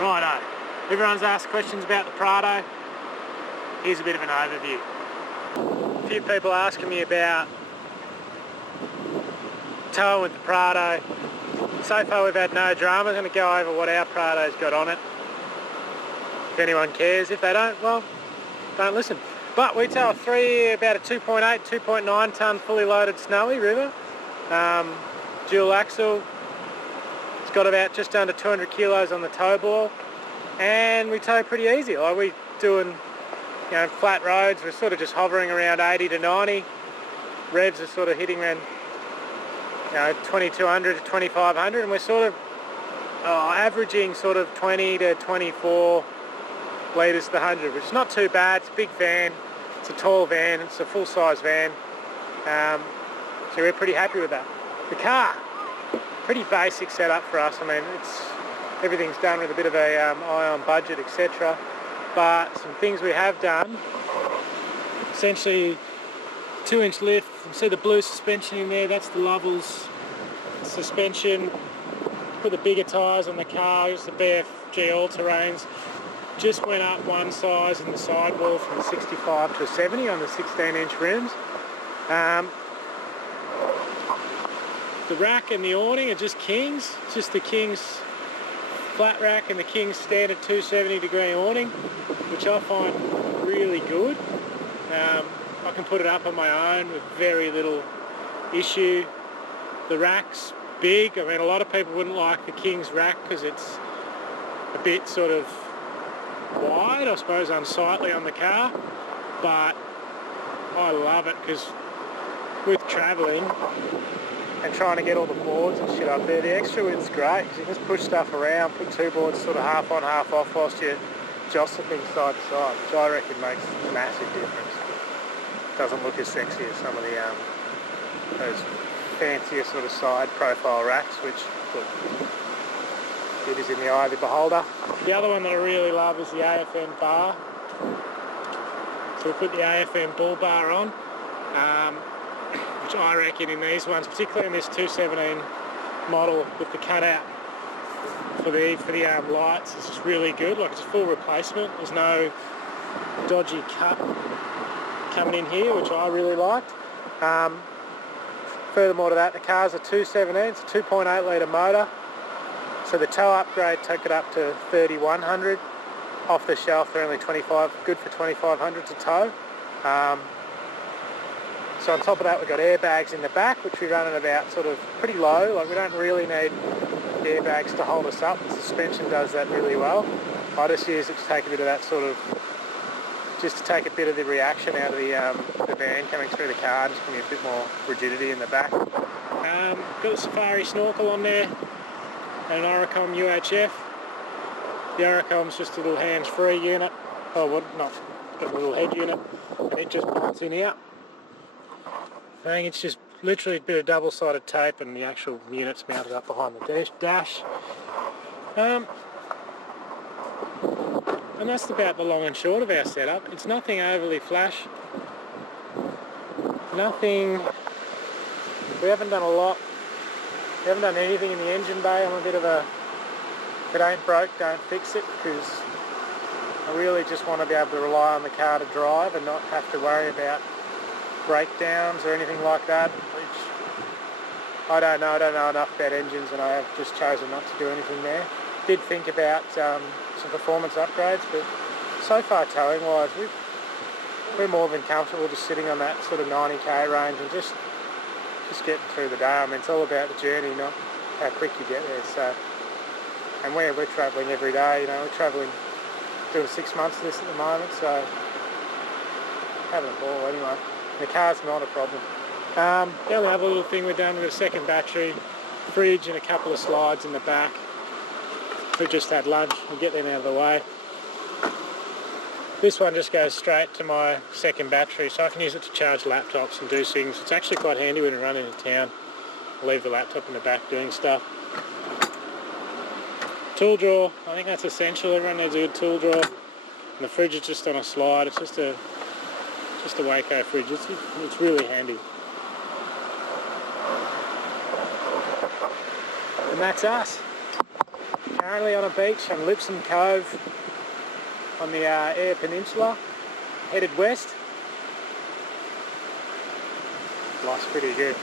Righto, everyone's asked questions about the Prado. Here's a bit of an overview. A few people asking me about towing with the Prado. So far we've had no drama. I'm going to go over what our Prado's got on it. If anyone cares. If they don't, well, don't listen. But we tow about a 2.8, 2.9 tonne fully loaded Snowy River. Dual axle. It's got about just under 200 kilos on the tow ball. And we tow pretty easy. Like we're doing, flat roads. We're sort of just hovering around 80 to 90. Revs are sort of hitting around 2200 to 2500, and we're sort of averaging sort of 20 to 24 litres to the 100, which is not too bad. It's a big van, it's a tall van, it's a full-size van, so we're pretty happy with that. The car, pretty basic setup for us. I mean, everything's done with a bit of a eye on budget, etc. But some things we have done, essentially 2-inch lift. You see the blue suspension in there, that's the Lovells suspension. Put the bigger tyres on the car, it's the BFG all-terrains. Just went up one size in the sidewall from a 65 to a 70 on the 16-inch rims. The rack and the awning are just Kings, just the Kings flat rack and the Kings standard 270 degree awning, which I find really good. I can put it up on my own with very little issue. The rack's big. I mean, a lot of people wouldn't like the King's rack because it's a bit sort of wide, I suppose, unsightly on the car, but I love it because with travelling and trying to get all the boards and shit up there, the extra width's great because you can just push stuff around, put two boards sort of half on, half off whilst you jostle things side to side, which I reckon makes a massive difference. Doesn't look as sexy as some of the those fancier sort of side profile racks, which look, it is in the eye of the beholder. The other one that I really love is the AFM bar. So we put the AFM bull bar on, which I reckon in these ones, particularly in this 217 model with the cutout for the lights, is just really good. Like, it's a full replacement. There's no dodgy cut coming in here, which I really liked. Furthermore to that, the car's a 217, it's a 2.8 litre motor. So the tow upgrade took it up to 3100. Off the shelf they're only 25, good for 2500 to tow. So on top of that we've got airbags in the back, which we run at about sort of pretty low. Like, we don't really need airbags to hold us up. The suspension does that really well. I just use it to take a bit of that sort of, just to take a bit of the reaction out of the van coming through the car, just give me a bit more rigidity in the back. Got a Safari snorkel on there and an Oricom UHF. The Oricom's just a little hands-free unit. Oh, well, not got a little head unit, and it just bolts in here. I think it's just literally a bit of double-sided tape and the actual unit's mounted up behind the dash. And that's about the long and short of our setup. It's nothing overly flash. Nothing, we haven't done a lot. We haven't done anything in the engine bay. I'm a bit of a, if it ain't broke, don't fix it, because I really just want to be able to rely on the car to drive and not have to worry about breakdowns or anything like that, which I don't know enough about engines, and I have just chosen not to do anything there. Did think about some performance upgrades, but so far towing wise we're more than comfortable just sitting on that sort of 90k range and just getting through the day. I mean, it's all about the journey, not how quick you get there. So, and we're travelling every day, we're travelling, doing 6 months of this at the moment, so having a ball anyway. The car's not a problem. The only other little thing we've done with a second battery, fridge and a couple of slides in the back. We've just had lunch, we'll get them out of the way. This one just goes straight to my second battery, so I can use it to charge laptops and do things. It's actually quite handy when I run into town. I'll leave the laptop in the back doing stuff. Tool drawer, I think that's essential. Everyone needs a good tool drawer. And the fridge is just on a slide. It's just a Waco fridge. It's really handy. And that's us. Currently on a beach on Lipscomb Cove on the Eyre Peninsula, headed west. Life's pretty good.